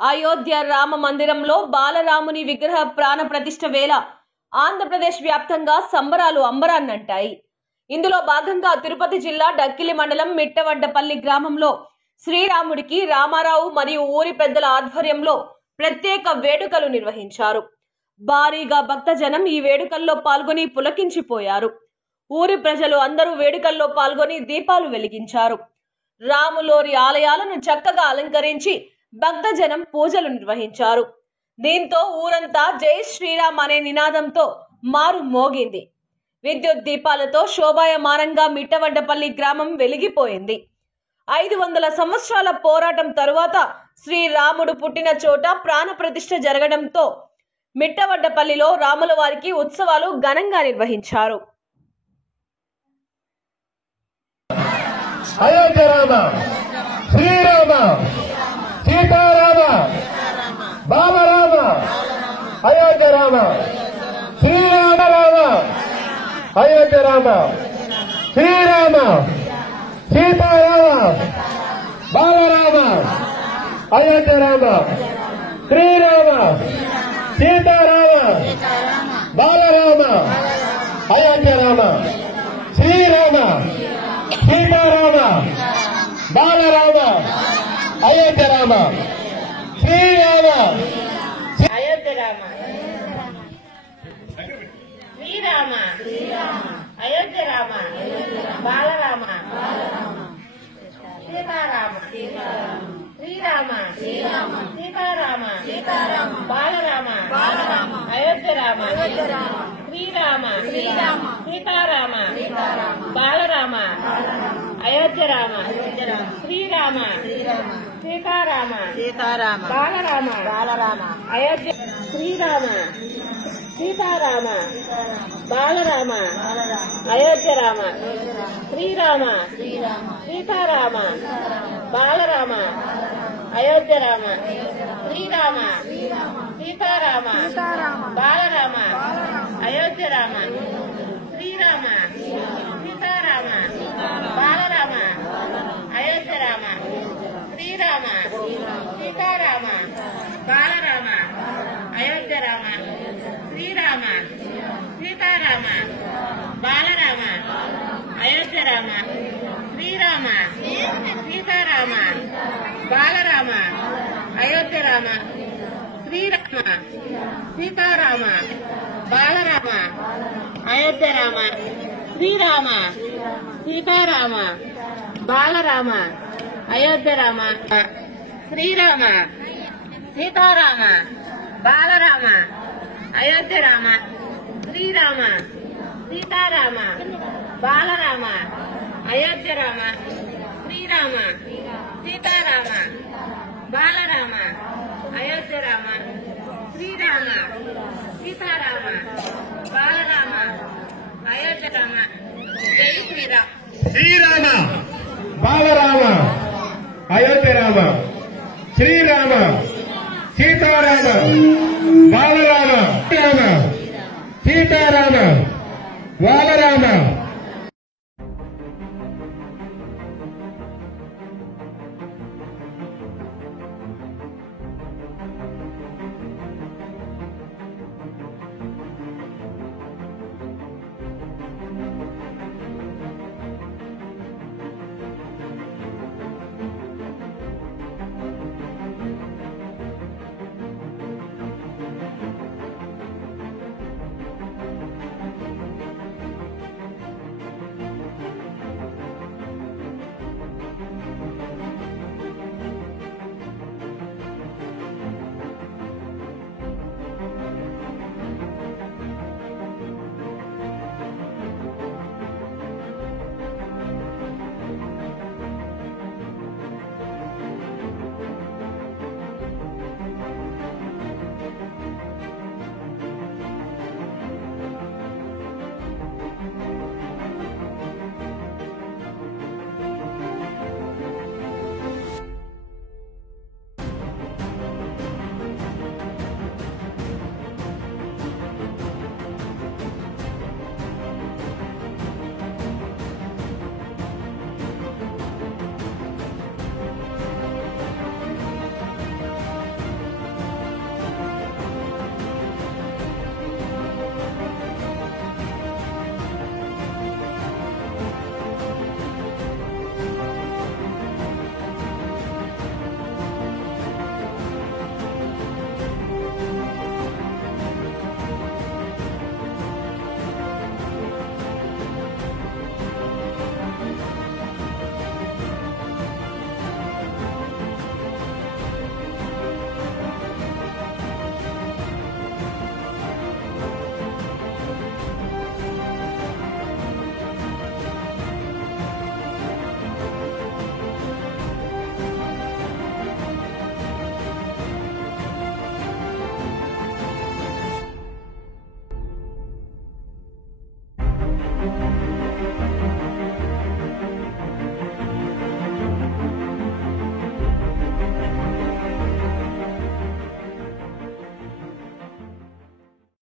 అయోధ్య రామ మందిరంలో బాలరాముని విగ్రహ ప్రాణ ప్రతిష్ఠ వేళ ఆంధ్రప్రదేశ్ వ్యాప్తంగా సంబరాలు అంబరాన్నంటాయి. ఇందులో భాగంగా తిరుపతి జిల్లా డక్కిలి మండలం మిట్టవడ్డపల్లి గ్రామంలో శ్రీరాముడికి రామారావు మరియు ఊరి పెద్దల ఆధ్వర్యంలో ప్రత్యేక వేడుకలు నిర్వహించారు. భారీగా భక్తజనం ఈ వేడుకల్లో పాల్గొని పులకించిపోయారు. ఊరి ప్రజలు అందరూ వేడుకల్లో పాల్గొని దీపాలు వెలిగించారు. రాములోరి ఆలయాలను చక్కగా అలంకరించి భక్తజనం పూజలు నిర్వహించారు. దీంతో ఊరంతా జై శ్రీరామ్ అనే నినాదంతో మారు మోగింది. విద్యుత్ దీపాలతో శోభాయమానంగా మిట్టవడ్డపల్లి గ్రామం వెలిగిపోయింది. 500 సంవత్సరాల పోరాటం తరువాత శ్రీరాముడు పుట్టిన చోట ప్రాణ ప్రతిష్ఠ జరగడంతో మిట్టవడ్డపల్లిలో రాముల వారికి ఉత్సవాలు ఘనంగా నిర్వహించారు. అయోధ్య రామ శ్రీరామ సీతారామ బాలరామ అయోధ్య రామ శ్రీరామ రామ అయోధ్య రామ శ్రీరామ సీతారామ బాలరామ అయోధ్య రామ శ్రీరామ సీతారామ బాలరామ అయోధ్య రామ శ్రీరామ సీతారామ బాలరామ అయోధ్య రామ శ్రీరామ అయోధ్య రామ శ్రీరామ అయోధ్య రామ బాలరామ సీతారామ శ్రీరామ సీతారామ బాలరామ అయోధ్య రామ శ్రీరామ సీతారామ బాలరామ అయోధ్య రామ శ్రీరామ సీతారామ బాలరామ అయోధ్య శ్రీరామ సీతారామ బాలరామ అయోధ్య రామ శ్రీరామ సీతారామ బాలరామ అయోధ్య రామ శ్రీరామ సీతారామ బాలరామ అయోధ్య రామ శ్రీరామ సీతారామ బాలరామ అయోధ్య రామ శ్రీరామ సీతారామ బాలరామ అయోధ్య రామ శ్రీరామ సీతారామ బాలరామ అయోధ్య రామ శ్రీరామ సీతారామ బాలరామ అయోధ్య రామ శ్రీరామ సీతారామ బాలరామ అయోధ్య రామ శ్రీరామ సీతారామ బాలరామ అయోధ్య రామ శ్రీరామ సీతారామ బాలరామ అయోధ్య రామ శ్రీరామ సీతారామ బాలరామ అయోధ్య రామ శ్రీరామ సీతారామ బాలరామ అయోధ్య రామ శ్రీరామ సీతారామ బాలరామ అయోధ్య రామ జై శ్రీరామ్. శ్రీరామ బాలరామ అయోధ్య రామ శ్రీరామ సీతారామ బాలరామ సీతారామ బాలరామ